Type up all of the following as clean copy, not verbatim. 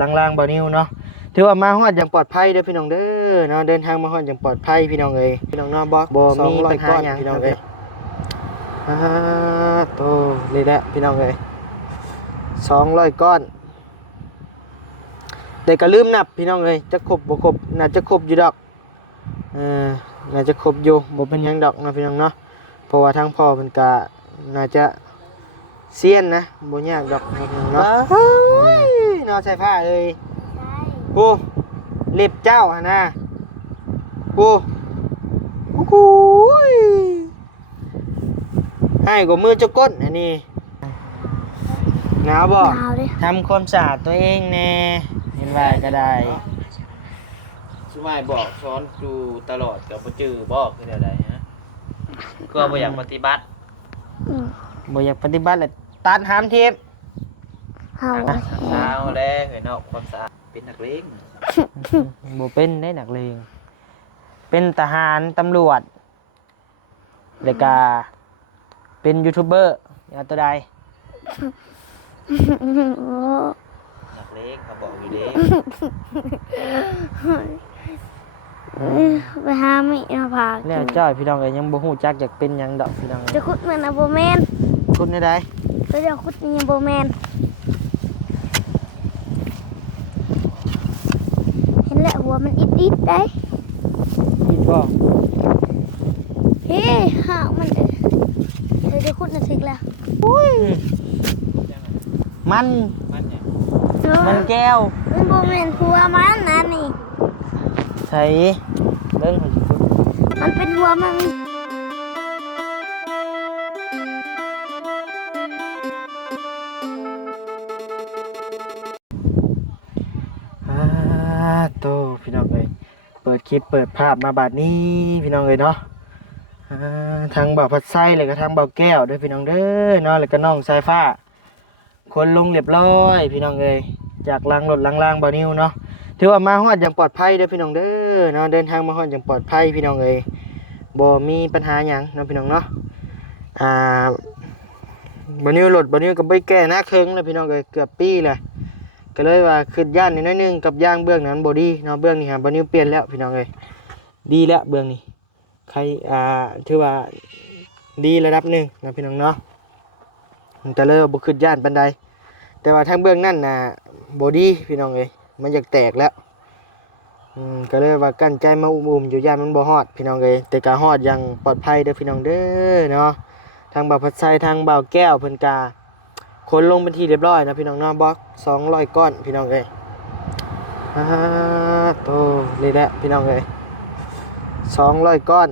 ล่างๆบ่นิ้วเนาะถือว่ามาฮอดอย่างปลอดภัยเด้อพี่น้องเด้อเนาะเดินทางมาฮอดอย่างปลอดภัยพี่น้องเอ้ยพี่น้องเนาะบ่มีปัญหาหยังพี่น้องเอ้ยโตนี่แหละพี่น้องเอ้ย200ก้อนแต่ก็ลืมนับพี่น้องเอ้ยจะครบบ่ครบน่าจะครบอยู่ดอกน่าจะครบอยู่บ่เป็นหยังดอกนะพี่น้องเนาะเพราะว่าทางพ่อเพิ่นก็น่าจะเซียนนะบ่ยากดอกนะพี่น้องเนาะเนาะใส่ผ้าเอ้ยโอ้เล็บเจ้าหั่นนะโอ้โอ้ยให้กว่ามือเจ้าก้นอันนี้หนาวบ่ทำความสะอาดตัวเองแน่เห็นว่าก็ได้สมัยบอกสอนอยู่ตลอดกับบ่จื้อบอกคือเดี๋ยวใดฮะก็บ่อยากปฏิบัติบ่อยากปฏิบัติเลยตัดหามเทปเอาแล้วเห็นเนาะความสะอาดเป็นนักเลงบ่เป็นได้นักเลงเป็นทหารตำรวจแล้วก็เป็นยูทูบเบอร์อย่างตัวใดนักเลงเขาบอกอยู่เด้ไปหาไม่มาพาแล้วจ้อยพี่น้องเอ้ยยังบ่ฮู้จักอยากเป็นหยังดอกพี่น้องจะคุดมันอะโบแมนคุดได้ใดก็จะคุดยังโบแมนเห็นแล้วหัวมันอิดได้อิดบ่เฮ้หางมันเดี๋ยวจะคุดน่ะถึกแล้วอุ้ยมันแก้วมันโบแมนหัวมันนั่นนี่ใส่เบิ่งมันเป็นหัวมันโตพี่น้องเอ้ยเปิดคลิปเปิดภาพมาบัดนี้พี่น้องเอ้ยเนาะทางบ่าวพัดไส้เลยก็ทางบ่าวแก้วด้วยพี่น้องเด้อเนาะแล้วก็น้องสายฟ้าคนลงเรียบร้อยพี่น้องเอ้ยจากล่างรถล่างบ่าวนิ้วเนาะถือว่ามาฮอดอย่างปลอดภัยเด้อพี่น้องเด้อเนาะเดินทางมาฮอดอย่างปลอดภัยพี่น้องเอ้ยบ่มีปัญหาหยังเนาะพี่น้องเนาะบ่าวนิ้วรถบ่าวนิ้วก็บ่แก้หน้าเคิงแล้วพี่น้องเอ้ยเกือบปีแล้วก็เลยว่าขึ้นย่านนิดนึงกับย่างเบื้องนั้นบ่ดีเนาะเบื้องนี้หาบ่าวนิ้วเปลี่ยนแล้วพี่น้องเอ้ยดีแล้วเบื้องนี้ใครถือว่าดีระดับหนึ่งนะพี่น้องเนาะมันจะเลิกบุขึ้นย่านบันไดแต่ว่าทางเบื้องนั่นน่ะบอดี้พี่น้องเลยมันอยากแตกแล้วก็เลยว่ากั้นใจมาอุ้มอยู่ย่านมันบ่ฮอดพี่น้องเลยแต่การฮอดยังปลอดภัยเด้อพี่น้องเด้อเนาะทางบ่าวพัดไซทางบ่าวแก้วเพิ่นกาขนลงเป็นที่เรียบร้อยนะพี่น้องเนาะบล็อก200ก้อนพี่น้องเลยโตนี่แหละพี่น้องเลย200ก้อน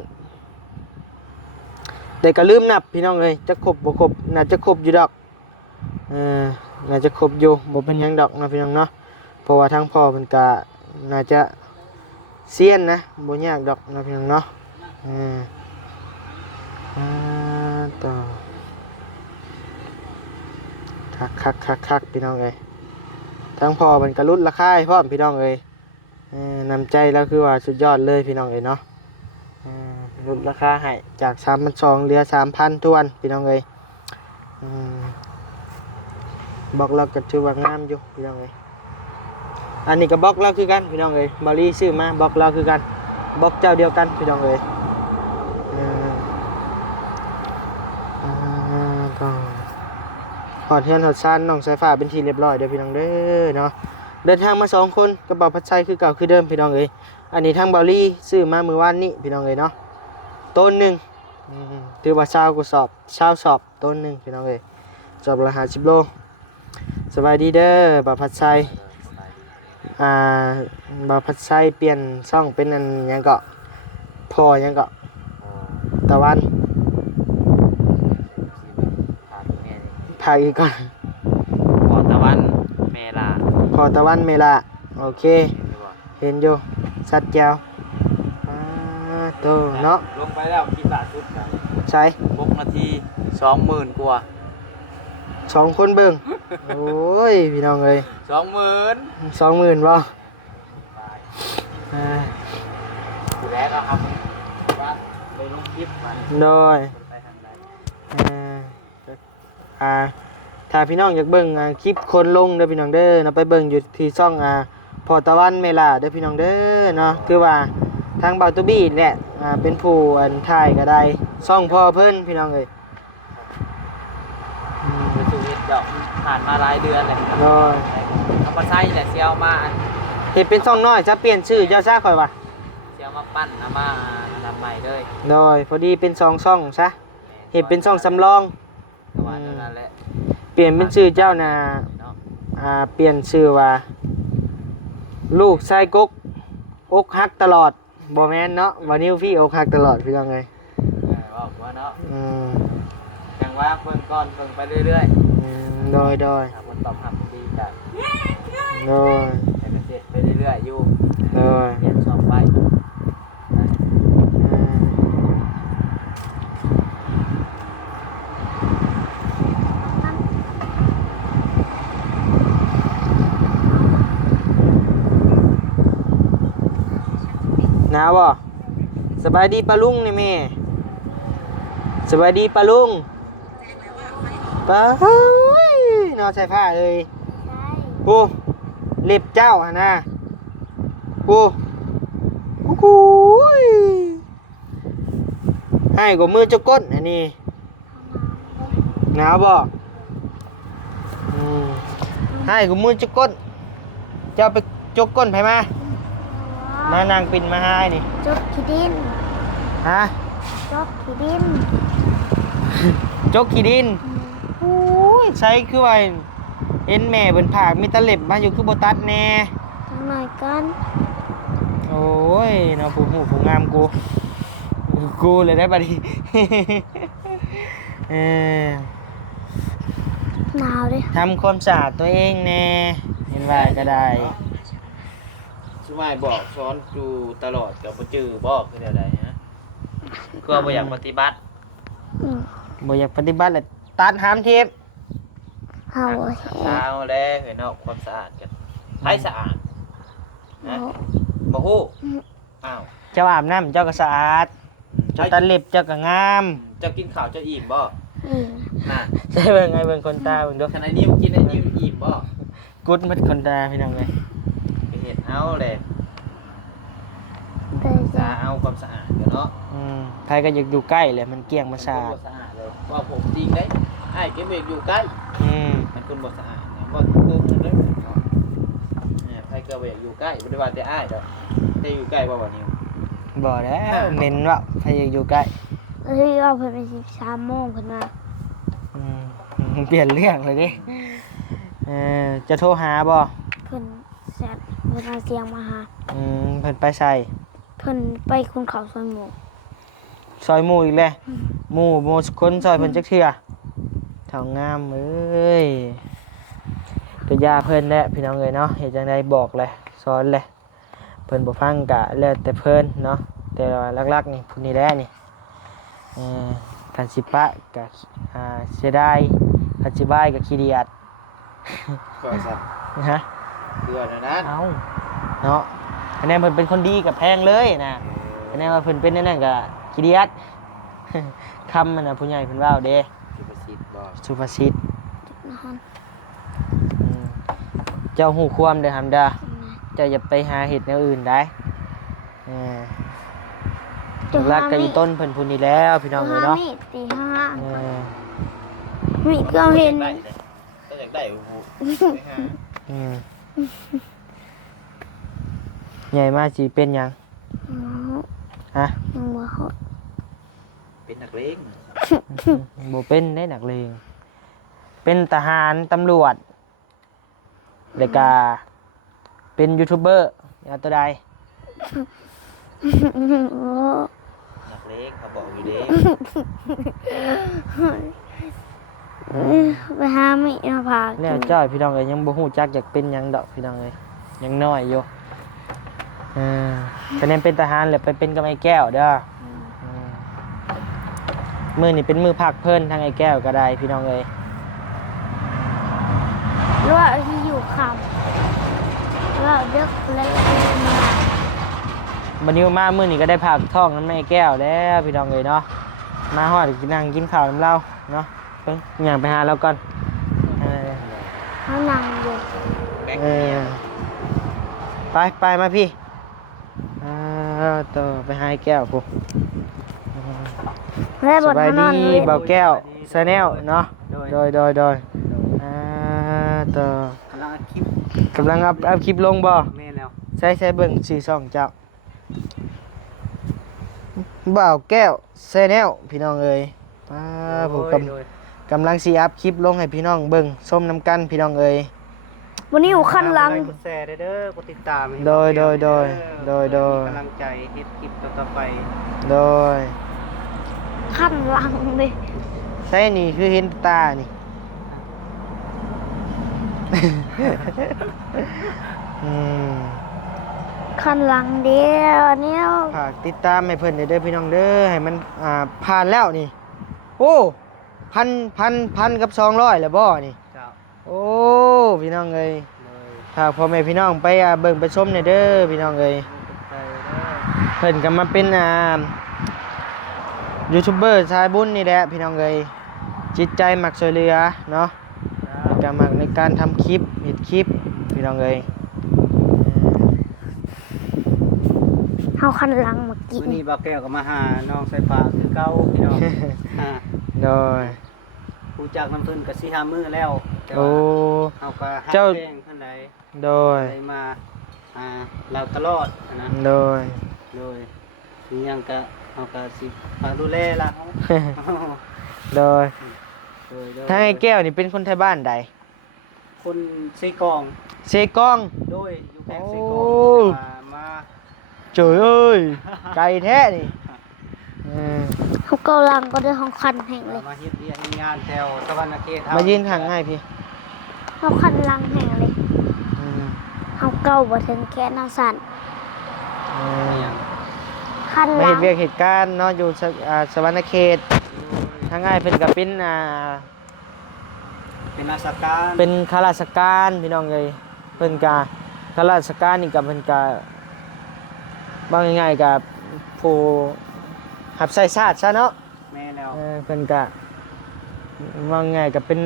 แต่ก็ลืมนับพี่น้องเอ้ยจะครบบ่ครบน่าจะครบอยู่ดอกน่าจะครบอยู่บ่เป็นหยังดอกนะพี่น้องเนาะเพราะว่าทางพ่อเพิ่นก็น่าจะเซียนนะบ่ยากดอกนะพี่น้องเนาะต่อคักพี่น้องเอ้ยทางพ่อเพิ่นก็ลดราคาให้พร้อมพี่น้องเอ้ยนำใจแล้วคือว่าสุดยอดเลยพี่น้องเอ้ยเนาะลดราคาให้จาก3,200เหลือ 3,000 ทวนพี่น้องเอ้ยบอกเราก็ถือว่างามอยู่พี่น้องเอ้ยอันนี้ก็บอกเราคือกันพี่น้องเอ้ยบอลี่ซื้อมาบอกเราคือกันบอกเจ้าเดียวกันพี่น้องเอ้ยหอดเฮือนหอดซานน้องสายฟ้าเป็นที่เรียบร้อยเด้อพี่น้องเด้อเนาะเดินทางมา2คนกระเป๋าพัดไซคือเก่าคือเดิมพี่น้องเอ้ยอันนี้ทางบอลี่ซื้อมามื้อวานนี้พี่น้องเอ้ยเนาะต้นหนึ่งถือว่า20 กว่าสอบ20 สอบต้นหนึ่งพี่น้องเอ้ยสอบละ50 โลสบายดีเด้อบ่าวพัดไซบ่าวพัดไซเปลี่ยนช่องเป็นอันยังก็พอยังก็ตะวันพาอีกก่อนพอตะวันเมลาพอตะวันเมลาโอเคเห็นอยู่ชัดแจ๋วโตเนาะลงไปแล้วกี่บาทชุดกันใช่6 นาที 20,000 กว่า2 คนเบิ่งโอ้ยพี่น้องเอ้ย20,000บ่แล้วก็ครับไปลงคลิปมาโดย ถ้าพี่น้องอยากเบิ่งคลิปคนลงเด้อพี่น้องเด้อเนาะไปเบิ่งอยู่ที่ช่องพอตะวันเมล่าเด้อพี่น้องเด้อเนาะคือว่าทางเบาตุบี้แหละเป็นผู้ถ่ายก็ได้ช่องพ่อเพิ่นพี่น้องเอ้ย ไปสู่เฮ็ดดอกผ่านมาหลายเดือนแล้ว น้อย เอามาใช้แหละเสียวมาอัน เฮ็ดเป็นช่องน้อยจะเปลี่ยนชื่อเจ้าซะข่อยว่า เสียวมาปั้นเอามาทำใหม่เลย น้อยพอดีเป็นช่องซะเฮ็ดเป็นช่องสำรอง ประมาณนั้นแหละ เปลี่ยนเป็นชื่อเจ้าน่ะ เนาะ เปลี่ยนชื่อว่าลูกชายกุ๊กอกหักตลอดบ่แม่นเนาะว่านิ้วพี่อกหักตลอดพี่น้องเอ้ย บอกว่าเนาะ อืม อย่างว่าเพิ่งก่อนเพิ่งไปเรื่อย โดย ๆถ้ามันตอบรับดีกัน โดย แต่ก็เสร็จไปเรื่อยๆอยู่ โดย เรียนสอบไป หนาวบ่สบายดีปะลุงนี่แม่สบายดีปะลุงปะเฮ้ยนอนใส่ผ้าเอ้ย ใช่ โอ้เล็บเจ้าหั่นน่ะโอ้โอ้โหยให้กว่ามือเจ้าก้นอันนี้หนาวบ่อืมให้กว่ามือเจ้าก้นเจ้าไปจกก้นไผมามานั่งปิ่นมาหายนี่ จกขี้ดิน ฮะ จกขี้ดิน จกขี้ดินโอ้ยใช้คือว่าเอ็นแม่เบิ่นผากมีตะเล็บมาอยู่คือบ่ตัดแน่ ทางหน่อยกัน โอ้ยเนาะผู้หูผู้งามกูเลยได้บัดนี้ เออ หนาวดิ ทำความสะอาดตัวเองแน่เห็นว่าก็ได้ สมัยบอกสอนอยู่ตลอดกับบ่จื้อบอกคือเดี๋ยวใดฮะก็บ่อยากปฏิบัติ อืม บ่อยากปฏิบัติเลยตัดหามเทป เอา เช้าแล้วเห็นเนาะความสะอาดกันใครสะอาด เอา บ่ฮู้อ้าว เจ้าอาบน้ำเจ้าก็สะอาดเจ้าตัดเล็บเจ้าก็งาม เจ้ากินข้าวเจ้าอิ่มบ่ อืม น่ะ ใช่เบิ่งไงเบิ่งคนตาเบิ่งดู คันไอ้นิ้วกินไอ้นิ้วอิ่มบ่ กุดหมดคนตาพี่น้องเอ้ย ไปเฮ็ดเอาแหละ แต่ สะเอาความสะอาดกันเนาะ ใครก็อยากอยู่ใกล้เลยมันเกลี้ยงมาสะอาด สะอาดเลยว่าผมจริงเด้อ้ายเก็บเวกอยู่ใกล้ อืม มันคนบ่สะอาดเนี่ยบ่คือมันเด้อเนาะใครก็บ่อยากอยู่ใกล้บ่ได้ว่าแต่อ้ายดอกแต่อยู่ใกล้บ่ว่านิ้ว บ่แล้วเหม็นว่าใครอยากอยู่ใกล้ เฮ้ยเอาเพิ่นไป13 โมงเพิ่นมา อืมเปลี่ยนเรื่องเลยดิจะโทรหาบ่ เพิ่นแซ่บเพิ่นเอาเสียงมาหา เพิ่นไปใส่ เพิ่นไปคุณเขาซอยหมู ซอยหมู่อีกแล้วหมู่คนซอยเพิ่นจักเทื่อเฒ่างามเอ้ยก็ย่าเพิ่นแหละพี่น้องเอ้ยเนาะเฮ็ดจังไดบอกเลยสอนเลยเพิ่นบ่ฟังกะแล้วแต่เพิ่นเนาะแต่ว่าหลักๆนี่ผู้นี้แหละนี่คันสิปะกะเสียดายคันสิบายกะขี้เดียด ก็สั่น ฮะ คือว่านั้น เอาเนาะคะแนนเพิ่นเป็นคนดีกับแพงเลยนะคะแนนว่าเพิ่นเป็นนั่นก็ขี้เดียด คำมันน่ะผู้ใหญ่เพิ่นว่าเด้ สุภาษิตบ่ สุภาษิต นะฮะ อืมเจ้าฮู้ความเด้อหำดาเจ้าอย่าไปหาเฮ็ดแนวอื่นได้เออรักก็อยู่ต้นเพิ่นผู้นี้แล้วพี่น้องเอ้ยเนาะ มีดตีห้า เออ มีดก็เห็น ได้ก็อยากได้โอ้โห อืมใหญ่มาสิเป็นหยังฮะ ยังบ่ฮอด เป็นนักเลง บ่เป็นได้นักเลงเป็นทหารตำรวจแล้วก็เป็นยูทูบเบอร์อย่าตัวใด โอ้ นักเลงเขาบอกอยู่เด้ ไปหามีดมาพา เนี่ยจ้อยพี่น้องเอ้ยยังบ่ฮู้จักอยากเป็นหยังดอกพี่น้องเอ้ยยังน้อยอยู่คะแนนเป็นทหารแล้วไปเป็นกับไอ้แก้วเด้อมื้อนี้เป็นมื้อพักเพิ่นทางไอ้แก้วก็ได้พี่น้องเอ้ย หรือว่าที่อยู่คำว่าเด็กเล็กมา บัดนี้มามื้อนี้ก็ได้พักท้องนำไอ้แก้วแล้วพี่น้องเอ้ยเนาะมาฮอดกินนั่งกินข้าวนํเราเนาะเพิ่นย่างไปหาเราก่อน เขานั่งอยู่ แบงค์ เออไปมาพี่ต่อไปหาไอ้แก้วปุ๊ แม่บ ส น บาย เขาน ดี อนเลย เบาแก้วชาแนลเนาะโดยต่อก ำลังอัดคลิป กำลังอัพคลิปลงบ่ แม่แล้ว ใช้เบิ่งชื่อช่องเจ้าบ่าวแก้วชาแนลพี่น้องเอ้ยผมกำลังสิอัพคลิปลงให้พี่น้องเบิ่งชมนำกันพี่น้องเอ้ย วันนี้อยู่ขั้นหลัง กดแชร์เด้อกดติดตามให้ โดย มีกำลังใจเฮ็ดคลิปต่อไป โดย ขั้นหลังเลย ใช่นี่คือเห็นตานี่ อืม ขั้นหลังเดียวเนี่ย ฝากติดตามให้เพิ่นเด้อพี่น้องเด้อให้มันผ่านแล้วนี่โอ้พันกับ200แล้วบ่นี่ เจ้า โอ้พี่น้องเอ้ย เลย ฝากพ่อแม่พี่น้องไปเบิ่งไปชมหน่อยเด้อพี่น้องเอ้ย ไปเด้อ เพิ่นก็มาเป็นยูทูบเบอร์สายบุญนี่แหละพี่น้องเอ้ยจิตใจมักช่วยเหลือเนาะก็มักในการทำคลิปเฮ็ดคลิปพี่น้องเอ้ย เขาขั้นหลังเมื่อกี้ วันนี้บ่าวแก้วก็มาหาน้องสายฟ้าคือเก่าพี่น้องอ่า โดย ผู้จักน้ำเพิ่นก็สิหามื้อแล้วแต่ โอ้ ว่าเฮาก็ฮัก เจ้า แป้งเพิ่นใด โดย ได้มาเราตลอดนะ โดย โดยมีหยังก็เฮาก็สิฝากดูแลล่ะเฮา โดย โดยโดย ทางไอ้แก้วนี่เป็นคนไทยบ้านใด คนใส่กล่อง เซกอง โดยอยู่แพงใส่กล่ โอ้ องมา เจ๋ยเอ้ยไกลแท้นี่เออ เขาเกาหลังก็ได้ห้องคันแห่งเลย มาเฮ็ดเวียกเฮ็ดงานแถวตะวันอเขต มายืนข้างง่ายพี่ เขาคันหลังแห่งเลย อืม เขาเกาบ่ถึงแค่นเอาสั่น เอ เนี่ อย คันห มา ลั เห็ ง นเวียกเหตุการณ์เนาะอยู่สวรรณเขตทางง่ายเป็นกับเป็นเป็นราชการ เป็นข้าราชการพี่น้องเลยเพิ่นกาข้าราชการนี่กับเพิ่นกาบางง่ายๆกับผู้หับใส่ชาติซะเนาะ แม่แล้ว เพิ่นกะว่าง่ายกับเป็น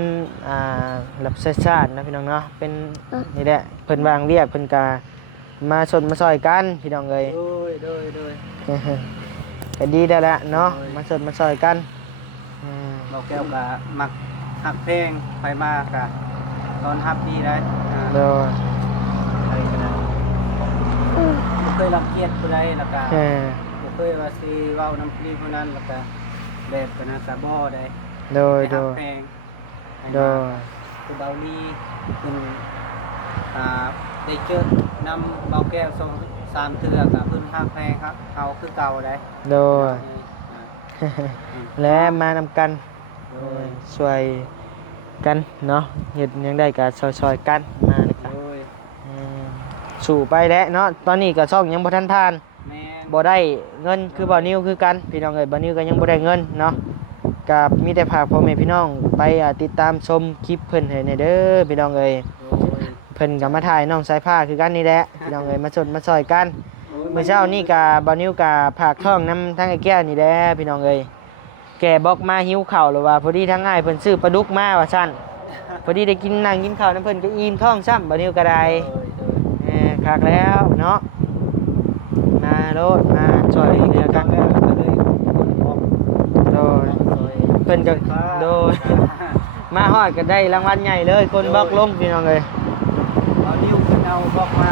รับใช้ชาตินะพี่น้องเนาะเป็นนี่แหละเพิ่นวางเรียกเพิ่นกะมาสนมาซอยกันพี่น้องเอ้ย โดย ก็ดีได้แล้วเนาะมาสนมาซอยกัน เราแก้วก็มักฮักเพลงไปมากะตอนฮับดีได้ โดย อะไรก็ได้บ่เคยรังเกียจผู้ใดแล้วก็ เออ บ่เคยว่าสิเว้าน้ำพี่ผู้นั้นแล้วก็แบบกันนะสะบ่ได้ โดย ไป โด ฮัก ย เพลงไป โด มาย คือเบาลีเพิ่นได้เจอนำเบาแก้ว2-3เทื่อก็เพิ่นฮักเพลงครับเขาคือเก่าได้ โดย และมานำกัน โดย ช่วยกันเนาะเฮ็ดหยังได้ก็ซอยๆกันมาเลยกัน โดย สู่ไปแล้วเนาะตอนนี้ก็ช่องยังบ่ทันผ่าน แม่น บ่ได้เงินคือบ่นิวคือกันพี่น้องเอ้ยบ่นิวก็ยังบ่ได้เงินเนาะกับมีแต่ฝากพ่อแม่พี่น้องไปติดตามชมคลิปเพิ่นให้ในเด้อพี่น้องเอ้ย โดย เพิ่นก็มาถ่ายน้องสายผ้าคือกันนี่แหละพี่น้องเอ้ยมาสดมาซอยกันเมื่อเช้านี่ก็บ่นิวก็ฝากท้องนํทั้งไอ้แก้วนี่แหละพี่น้องเอ้ยแกบอกมาหิวข้าวหรือว่าพอดีทั้งง่ายเพิ่นซื้อปลาดุกมาว่าซั่นพอดีได้กินนั่งกินข้าวนํเพิ่นก็อิ่มท้องซ้ำบ่นิวก็ได้คักแล้วเนาะมาโลดมาช่วยเหลือกัน แล้วก็เลยคนออก โดย เพิ่นก็โดย มาฮอดก็ได้รางวัลใหญ่เลยคนบล็อกลงพี่น้องเลย เอานิ้วขึ้นเอาบล็อกมา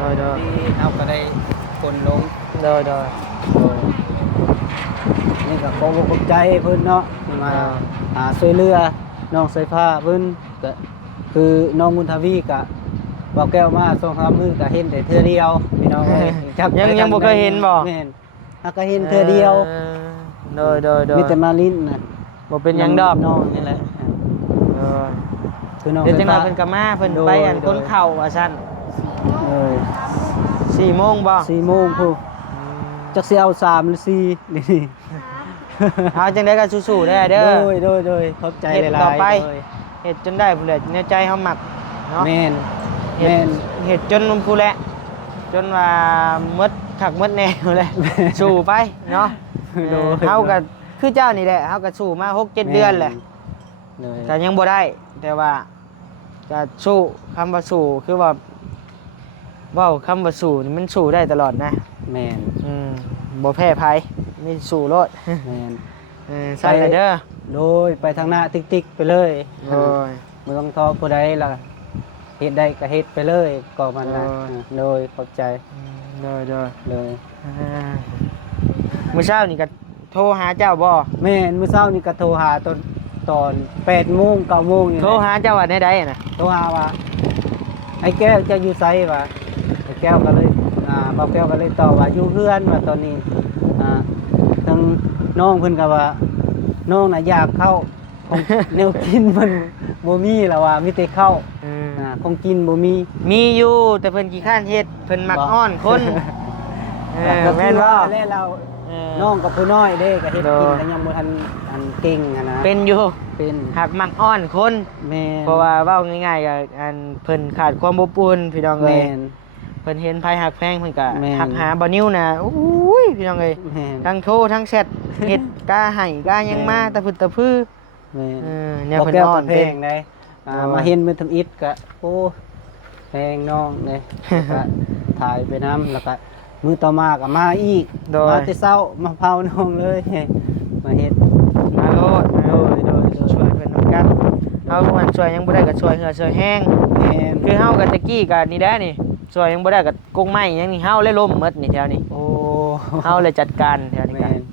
ก็ โดย ดีเอาก็ได้คนลง โดย นี่ก็ขอบอกขอบใจเพิ่นเนาะที่มาช่วยเหลือน้องสายฟ้าเพิ่นก็คือน้องมุนทวีก็บ่แก้วมา2-3มื้อก็เห็นแต่เทื่อเดียวพี่น้องเอ้ยจัก ยังบ่เคยเห็นบ่ แม่นถ้าก็เห็นเทื่อเดียว โดย มีแต่มาลิ้นน่ะ บ่เป็นหยังดอก น้อง นี่แหละเออ คือน้อง เดี๋ยวจังได๋ สายฟ้า เพิ่นก็มาเพิ่นไปอันคนเข้าว่าซั่น เอ้ย 4 โมงบ่ 4 โมงพู้จักสิเอา3หรือ4นี่ เอาจังได๋ก็สู้ๆได้เด้อ โดยขอบใจ เฮ็ด หลายๆ ต่อไป โดย เฮ็ดจนได้ผู้แหละในใจเฮามักเนาะ แม่น เฮ็ดเฮ็ดจนผู้แหละจนว่าหมดคักหมดแนวเลยสู้ไปเนาะ โดย เฮาก็คือเจ้านี่แหละเฮาก็สู้มา6-7 เดือนแหละ โดย ก็ยังบ่ได้ แต่ว่า ก็สู้คำว่าสู้คือว่าเว้าคำว่าสู้นี่มันสู้ได้ตลอดนะ แม่น บ่แพ้ภัยมีสู้โลด แม่น ใส่เลยเด้อ โดยไปทางหน้าติ๊กๆไปเลย โอ้ย บ่ต้องท้อผู้ใดล่ะเฮ็ดได้ก็เฮ็ดไปเลยก็มันนะ โดย โดยขอบใจ เด้อ เลย มื้อเช้านี่ก็โทรหาเจ้าบ่ แม่นมื้อเช้านี่ก็โทรหาตอน8 โมง 9 โมงนี่ โทรหาเจ้าว่าได้น่ะ โทรหาว่าไอ้แก้วจะอยู่ไสวะไอ้แก้วก็เลยบ่าวแก้วก็เลยตอบว่าอยู่เฮือนว่าตอนนี้ทางน้องเพิ่นก็ว่าน้องน่ะอยากเข้าของ แนวกินมันบ่มีแล้วว่ามีแต่ข้าวของกินบ่มี มีอยู่แต่เพิ่นขี้ข้านเฮ็ดเพิ่นมัก บ่ อ้อนคนแม่นบ่ แล้วเราน้องกับผู้น้อยเด้ก็เฮ็ดกิน โดย ก็ยังบ่ทันอันเก่งอะนะ เป็นอยู่ เป็น หักมักอ้อนคน แม่น เพราะว่าเว้าง่ายๆก็อันเพิ่นขาดความอบอุ่นพี่น้องเอ้ แม่ ย น เพิ่นเห็นภัยหักแพงเพิ่นก็ แม่น หักหาบ่นิ้วน่ะอุ้ยพี่น้องเอ้ย แม่น ทั้งโทรทั้งแชทเฮ็ดกล้าให้กล้ายังมาตะพึดตะพือ แม่น เนี่ย บ่ เพิ่น แก้ว อ้อ ก็ น เพล เป็น งได้ โดย มาเห็นมือทำอิฐก็โอ้เพลงน้องเด้แล้วก็ถ่ายไปน้ำแล้วก็มือต่อมาก็มาอีก โดย มาแต่เช้ามาเผาน้องเลยมาเฮ็ด มาโลดมาโลด โดย ช่วยเพิ่นนำกันเฮามันช่วยยังบ่ได้ก็ช่วยเหือช่วยแห้ง แม่น คือเฮากับตะกี้ก็นี่แหละนี่ช่วยยังบ่ได้ก็กงไม้หยังนี่เฮาเลยล้มหมดนี่แถวนี้ โอ้ เฮาเลยจัดการแถวนี้ แม่ กัน น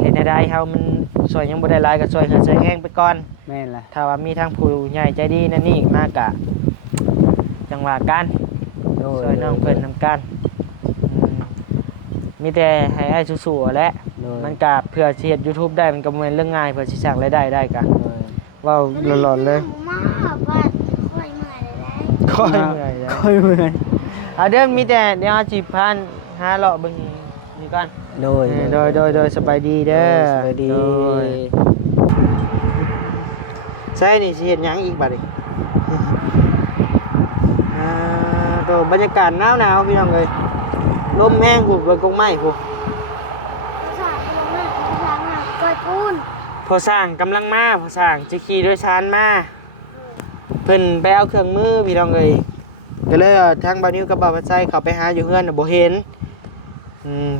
เฮ็ดให้ได้เฮามันช่วยยังบ่ได้หลายก็ช่วยเหือช่วยแห้งไปก่อน แม่นล่ะ ถ้าว่ามีทางผู้ใหญ่ใจดีนั่นนี่มากะจังหวะกันช่วยน้องเพิ่นนำกันมีแต่ให้อ้ายสู้ๆแหละ โดย มันกะเพื่อสิเฮ็ด YouTube ได้มันก็บ่แม่นเรื่องง่ายเพื่อสิสร้างรายได้ได้กะ โดย เว้าหลอนๆเลย มาบ้านค่อยมาเลยได้ ค่อยเมื่อยเลย ค่อยเมื่อย เอาเด้อมีแต่เดี๋ยวเอาสิพานหาเลาะเบิ่งนี่ก่อน โดย โดยสบายดีเด้อ สวัสดี โยใช่นี่สิเฮ็ดหยังอีกบัดนี้ ตัวบรรยากาศหนาวๆพี่น้องเอ้ยลมแห้งพุ่นเบิ่งกงไม้พุ่น ภาษาพลังงานภาษางานก้อยปูน พอสร้างกำลังมาพอสร้างจะขี่โดยสารมาเพิ่นไปเอาเครื่องมือพี่น้องเอ้ยก็เลยทางบ่าวนิ้วกับบ่าวปัจจัยเข้าไปหาอยู่เฮือนน่ะบ่เห็น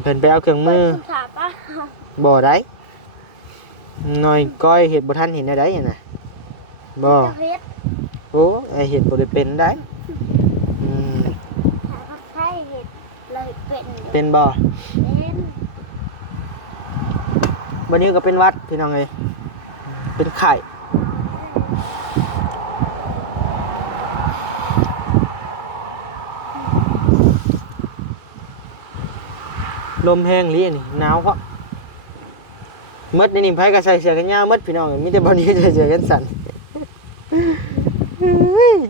เพิ่นไปเอาเครื่องมือ ภาษาปะ บ่ได้น้อยก้อยเฮ็ดบ่ทันเห็นได้หยังน่ะบ่ เจ้าเฮ็ด โอ้ไอเฮ็ดบ่ได้เป็นได้อืม หาผักไทยเฮ็ดเลยเป็น เป็นบ่ เป็น บ่นิ้วก็เป็นหวัดพี่น้องเอ้ยเป็นไข้ลมแห้งลีนี่หนาวก็มดนี่ไผก็ใส่เสื้อกันยาวมดพี่น้องมีแต่บ่นี้ใส่เสื้อกันสั้น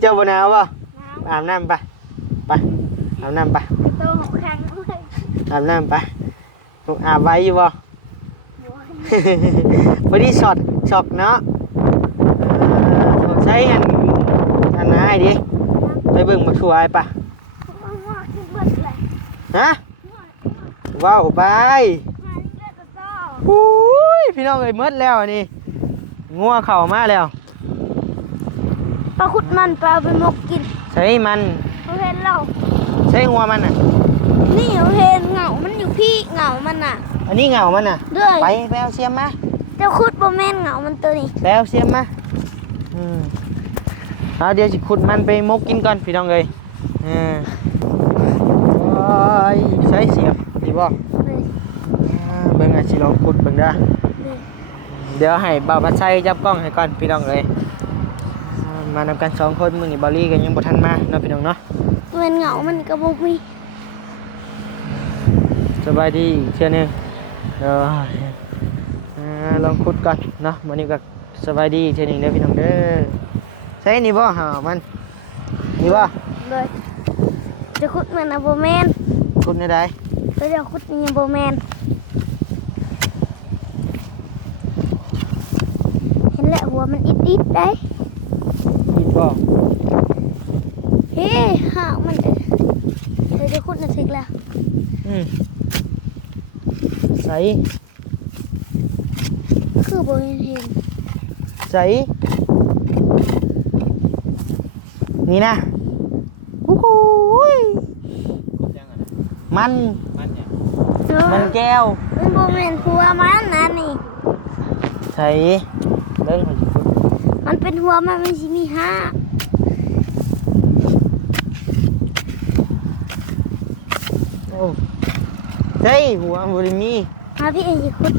เจ้าบ่หนาวบ่ น้ อาบน้ำไปไปอาบน้ำไป ำโตของแข็งด้วย อาบน้ำไปอาบไว้อยู่บ่ พอดีช็อตเนาะใช้อันไหนดิไปเบิ่งมาช่วยปะ ว่าขึ้นเบิดเลย ฮะว้าวไป มาเลือดต่อ อุ้ยพี่น้องเอ้ยหมดแล้วอันนี้งัวเข่ามาแล้ว ปลาขุดมันปลาไปมกกิน ใช้มัน เขาเห็นเรา ใช้งัวมันอ่ะ นี่เขาเห็นเหงามันอยู่พี่เหงามันน่ะ อันนี้เหงามันอ่ะ เรื่อย ไปเอาเสียมมา เจ้าขุดบ่แม่นเหงามันตัวนี้ ไปเอาเสียมมาเอาเดี๋ยวสิขุดมันไปมกกินก่อนพี่น้องเอ้ยโอ้ยใช้เสียมดีบ่ เลย เบิ่งอาสิลองขุดเบิ่งเด้อ เลย เดี๋ยวให้บ่าวพัดชัยจับกล้องให้ก่อนพี่น้องเอ้ยมานำกัน2คนมื้อนี้บอลลี่ก็ยังบ่ทันมาเนาะพี่น้องเนาะ เป็นเหงามันก็บ่มี สบายดีอีกเทื่อนึงลองขุดก่อนเนาะมื้อนี้ก็สบายดีอีกเทื่อนึงเด้อพี่น้องเด้อใช่นี่บ่หามันนี่บ่ เลยจะขุดมันน่ะบ่แม่น ขุดได้ใด ตัวเดียวขุดนี่บ่แม่นเห็นแล้วหัวมันอิดๆได้ นี่บ่ เฮ้หากมันเดี๋ยวจะขุดน่ะถึกแล้ว ใส่ คือบ่เห็น ใส่ นี่นะโอ้โหย ยังอ่ะนะ มัน มันเนี่ย มันแก้ว มันบ่แม่นหัวมันนะนี่ ใส่เบิ้ง มันเป็นหัวมันไม่ใช่มีห้า โอ้ใส่หัวบริมี มาพี่เองสิคุด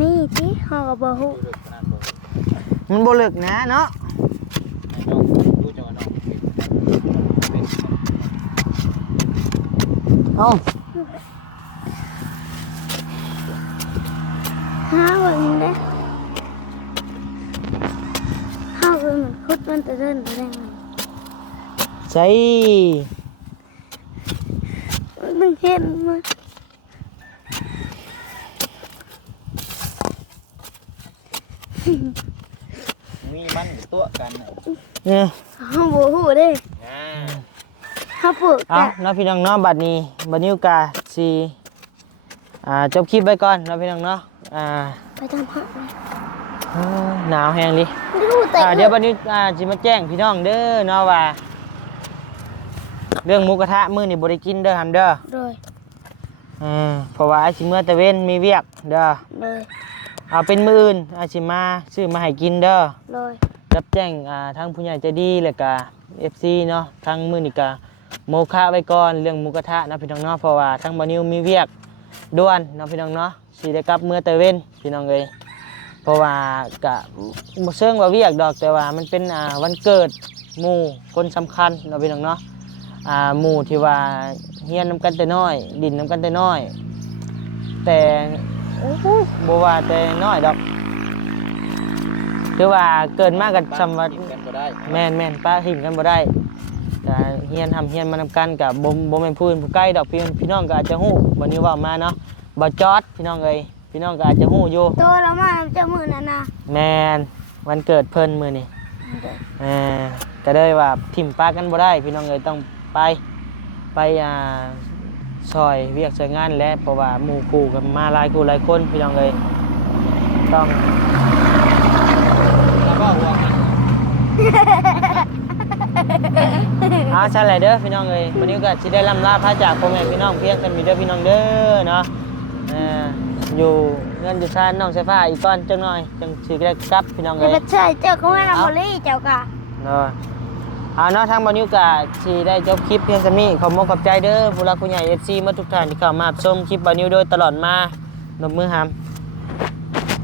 มีที่ห่อกับบ่ฮู้ ดูขนาดบ่ มันบ่เลิกนะเนาะ น้องดูจังว่าน้องเป็น เอ้า ห้าวันเด้ห้าวันมันคุดมันจะเดินไปได้มัน ใส่ มันเห็นมัน มีมันตัวกันน่ะ เนี่ย ห้าบ่ฮู้เด้ อ่า ห้าปลูก เอา แต่ เนาะพี่น้องเนาะบัดนี้บัดนิ้วกาสิจบคลิปไว้ก่อนเนาะพี่น้องเนาะไปทำห้องเลย หนาวแฮงดิ ไม่รู้แต่ เดี๋ยวบัดนี้สิมาแจ้งพี่น้องเด้อเนาะว่า เรื่องหมูกระทะมื้อนี้บ่ได้กินเด้อหำเด้อ โดย เพราะว่าอาสิเมื่อตะเว้นมีเวียกเด้อ โดย เอาเป็นมื้ออื่นอาสิมาซื้อมาให้กินเด้อ โดย รับแจ้งทางผู้ใหญ่ใจดีแล้วก็ FC เนาะทางมื้อนี้ก็โมฆะไว้ก่อนเรื่องหมูกระทะเนาะพี่น้องเนาะเพราะว่าทางบ่นิวมีเวียกด่วนเนาะพี่น้องเนาะสิได้กลับเมื่อตะเว้นพี่น้องเอ้ยเพราะว่าก็บ่เชิงว่าเวียกดอกแต่ว่ามันเป็นวันเกิดหมู่คนสำคัญเนาะพี่น้องเนาะหมู่ที่ว่าเฮียนนํกันแต่น้อยดินนํกันแต่น้อย แต่โอ้โหบ่ว่าแต่น้อยดอกคือว่าเกิดมากันสำว่า กินกันบ่ได้ แม่นป้าหิมกันบ่ได้ก็เฮียนทำเฮียนมานำกันกับบ่แม่นผู้อื่นผู้ใกล้ดอกพี่น้องก็อาจจะฮู้บ่นี้ว่ามาเนาะบ่จอดพี่น้องเอ้ยพี่น้องก็อาจจะฮู้อยู่ โตแล้วมาจะมือนั่นนะ แม่นวันเกิดเพิ่นมื้อนี้ก็เลยว่าทิ่มป้ากันบ่ได้พี่น้องเอ้ยต้องไปซอยเวียกซอยงานและเพราะว่าหมู่คู่กันมาหลายคู่หลายคนพี่น้องเอ้ยต้อง แล้วก็หัวมัน เอาใช่เลยเด้อพี่น้องเอ้ยวันนี้ก็สิได้ล่ำลาพระจากพ่อแม่พี่น้องเพียงกันมีเด้อพี่น้องเด้อเนาะอยู่เงินอยู่ชานน้องไฟฟ้าอีกก้อนจังหน่อยจังสิได้กลับพี่น้อง จะ เอ้ย ไปใช่เจ้าก็ไม่ทำบริเจ้ากะ เนาะเอาเนาะทางบอนิวก็สิได้จบคลิปเพียงเท่านี้ขอบคุณขอบใจเด้อผู้รักผู้ใหญ่ FC มาทุกท่านที่เข้ามาชมคลิปบอนิวโดยตลอดมาดมมือหาม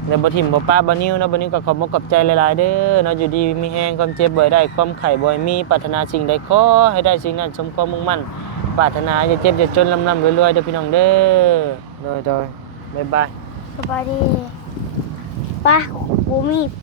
เดี๋ยวบ่ทิ่มบ่ป้าบอนิวเนาะบอนิวก็ขอบคุณขอบใจหลายๆเด้อเนาะอยู่ดีมีแฮงความเจ็บบ่ได้ความไข้บ่มีปรารถนาสิ่งใดขอให้ได้สิ่งนั้นสมความมุ่งมั่นปรารถนาอย่าเจ็บอย่าจนลำๆรวยๆเด้อพี่น้องเด้อโดยบ๊ายบาย สบายดีไป้ากูมี